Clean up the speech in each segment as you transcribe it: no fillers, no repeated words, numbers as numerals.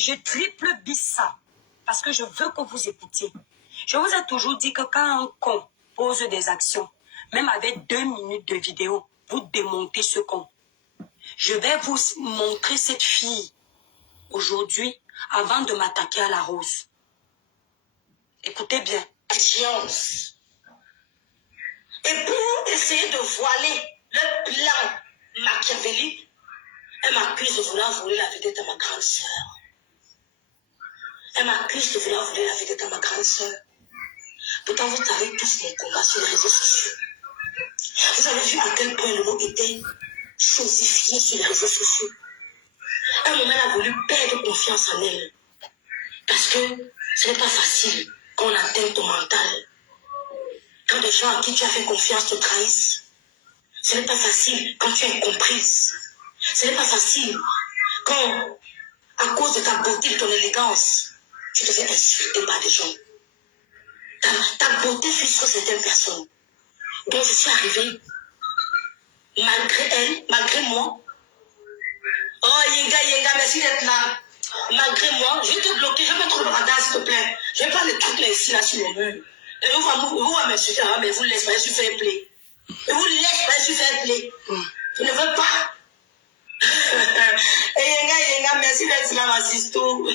je triple bis ça. Parce que je veux que vous écoutiez. Je vous ai toujours dit que quand un con pose des actions, même avec 2 minutes de vidéo, vous démontez ce con. Je vais vous montrer cette fille aujourd'hui avant de m'attaquer à la rose. Écoutez bien. Science. Et pour essayer de voiler le plan machiavélique, elle m'accuse de vouloir voler la vedette à ma grande sœur. Elle m'accuse de vouloir voler la vedette à ma grande sœur. Pourtant, vous savez tous mon combat sur les réseaux sociaux. Vous avez vu à quel point le mot était chosifié sur les réseaux sociaux. À un moment, elle a voulu perdre confiance en elle. Parce que ce n'est pas facile quand on atteint ton mental. Quand des gens à qui tu as fait confiance te trahissent. Ce n'est pas facile quand tu es incomprise. Ce n'est pas facile quand, à cause de ta beauté et de ton élégance, tu te fais insulter par des gens. Ta beauté frustre certaines personnes. Donc je suis arrivée, malgré elle, malgré moi. Oh Yenga, merci d'être là. Malgré moi, je vais te bloquer, je vais mettre le bradage s'il te plaît. Je vais pas les trucs là ici, là sur le mur. Et vous allez m'insulter, mais vous ne laissez pas, je suis fair play. Et vous ne laissez pas, je suis fair play. Je ne veux pas. Yenga, merci d'être là, ma sisto.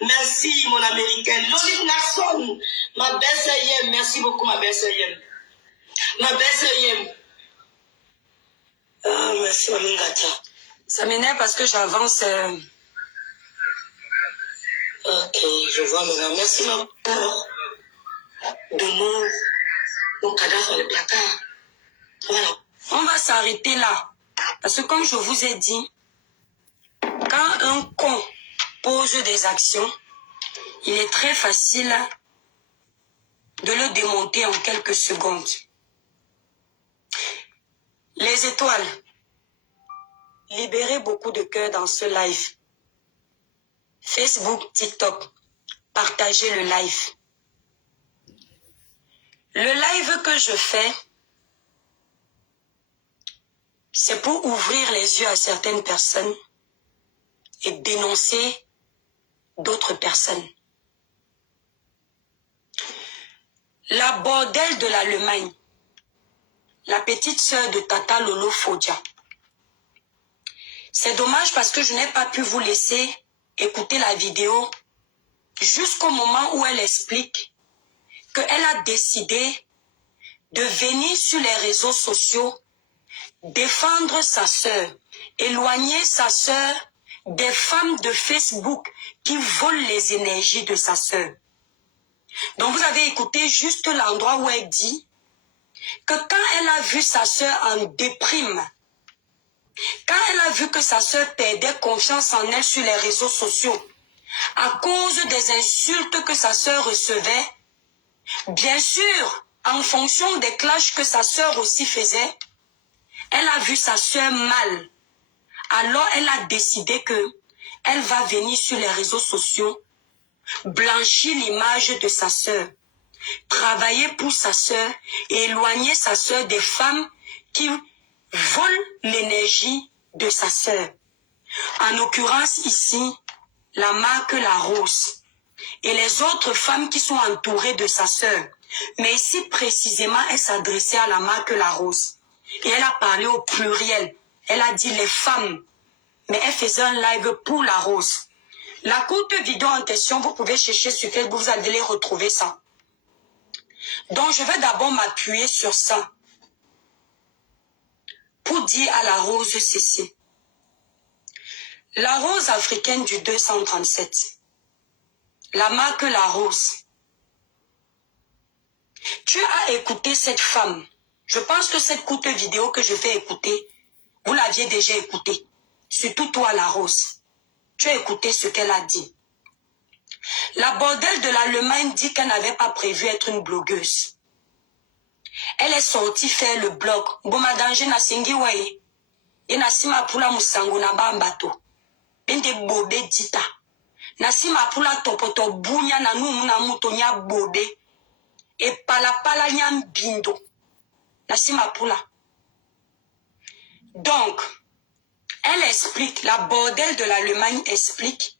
Merci, mon américaine. Lolly Naxon, ma belle-sœur Yem. Merci beaucoup, ma belle-sœur Yem. Ma belle-sœur Yem. Ah, merci, Maman Gata. Ça m'énerve parce que j'avance. Ok, je vois maintenant. Merci, ma peur de mon cadavre dans le placard. Voilà. On va s'arrêter là. Parce que comme je vous ai dit, quand un con pose des actions, il est très facile de le démonter en quelques secondes. Les étoiles, libérez beaucoup de cœur dans ce live. Facebook, TikTok, partagez le live. Le live que je fais, c'est pour ouvrir les yeux à certaines personnes et dénoncer d'autres personnes. La bordelle de l'Allemagne, la petite sœur de Tata Lolo Fodia. C'est dommage parce que je n'ai pas pu vous laisser écouter la vidéo jusqu'au moment où elle explique qu'elle a décidé de venir sur les réseaux sociaux défendre sa sœur, éloigner sa sœur des femmes de Facebook qui volent les énergies de sa sœur. Donc vous avez écouté juste l'endroit où elle dit que quand elle a vu sa sœur en déprime, quand elle a vu que sa sœur perdait confiance en elle sur les réseaux sociaux, à cause des insultes que sa sœur recevait, bien sûr, en fonction des clashs que sa sœur aussi faisait, elle a vu sa sœur mal. Alors elle a décidé que elle va venir sur les réseaux sociaux, blanchir l'image de sa sœur, travailler pour sa sœur et éloigner sa sœur des femmes qui volent l'énergie de sa sœur. En l'occurrence ici, la marque La Rose et les autres femmes qui sont entourées de sa sœur. Mais ici précisément, elle s'adressait à la marque La Rose. Et elle a parlé au pluriel. Elle a dit les femmes. Mais elle faisait un live pour La Rose. La courte vidéo en question, vous pouvez chercher sur Facebook, vous allez retrouver ça. Donc je vais d'abord m'appuyer sur ça. Pour dire à La Rose ceci. La Rose africaine du 237. La marque La Rose. Tu as écouté cette femme. Je pense que cette courte vidéo que je fais écouter, vous l'aviez déjà écoutée. Surtout toi, La Rose. Tu as écouté ce qu'elle a dit. La bordelle de l'Allemagne dit qu'elle n'avait pas prévu être une blogueuse. Elle est sortie faire le blog. Bomadanje na singi waye. Yenasima pula musangu na bambato. Bende bobe dita. Nasima pula topoto bunya na numu na muto nya bobe. Et pala nyam bindo. Nasima pula. Donc, elle explique, la bordelle de l'Allemagne explique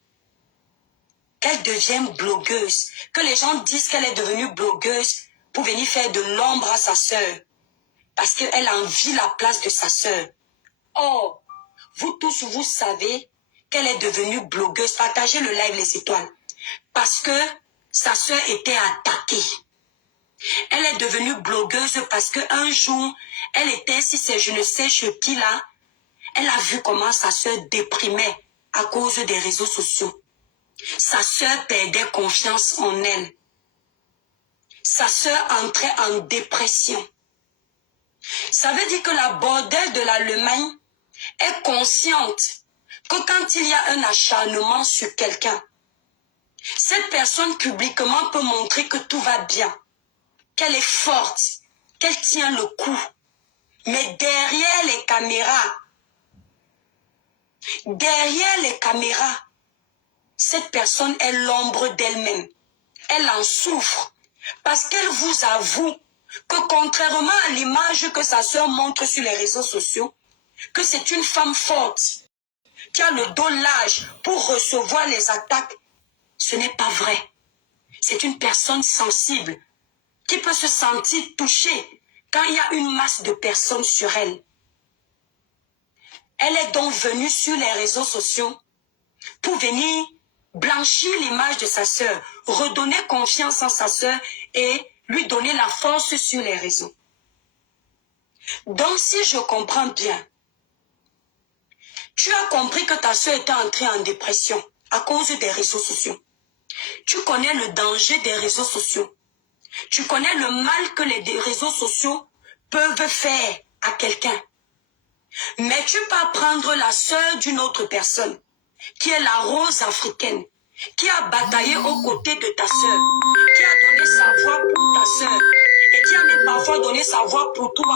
qu'elle devienne blogueuse, que les gens disent qu'elle est devenue blogueuse pour venir faire de l'ombre à sa sœur, parce qu'elle envie la place de sa sœur. Or, vous tous, vous savez qu'elle est devenue blogueuse. Partagez le live les étoiles. Parce que sa sœur était attaquée. Elle est devenue blogueuse parce qu'un jour, elle était, si c'est je ne sais chez qui là, elle a vu comment sa sœur déprimait à cause des réseaux sociaux. Sa sœur perdait confiance en elle. Sa sœur entrait en dépression. Ça veut dire que la bordelle de l'Allemagne est consciente que quand il y a un acharnement sur quelqu'un, cette personne publiquement peut montrer que tout va bien, qu'elle est forte, qu'elle tient le coup. Mais derrière les caméras, cette personne est l'ombre d'elle-même. Elle en souffre parce qu'elle vous avoue que contrairement à l'image que sa sœur montre sur les réseaux sociaux, que c'est une femme forte qui a le dos large pour recevoir les attaques, ce n'est pas vrai. C'est une personne sensible qui peut se sentir touchée quand il y a une masse de personnes sur elle. Elle est donc venue sur les réseaux sociaux pour venir blanchir l'image de sa sœur, redonner confiance en sa sœur et lui donner la force sur les réseaux. Donc si je comprends bien, tu as compris que ta sœur était entrée en dépression à cause des réseaux sociaux. Tu connais le danger des réseaux sociaux. Tu connais le mal que les réseaux sociaux peuvent faire à quelqu'un. Mais tu peux prendre la sœur d'une autre personne, qui est la rose africaine, qui a bataillé aux côtés de ta sœur, qui a donné sa voix pour ta sœur, et qui a même parfois donné sa voix pour toi.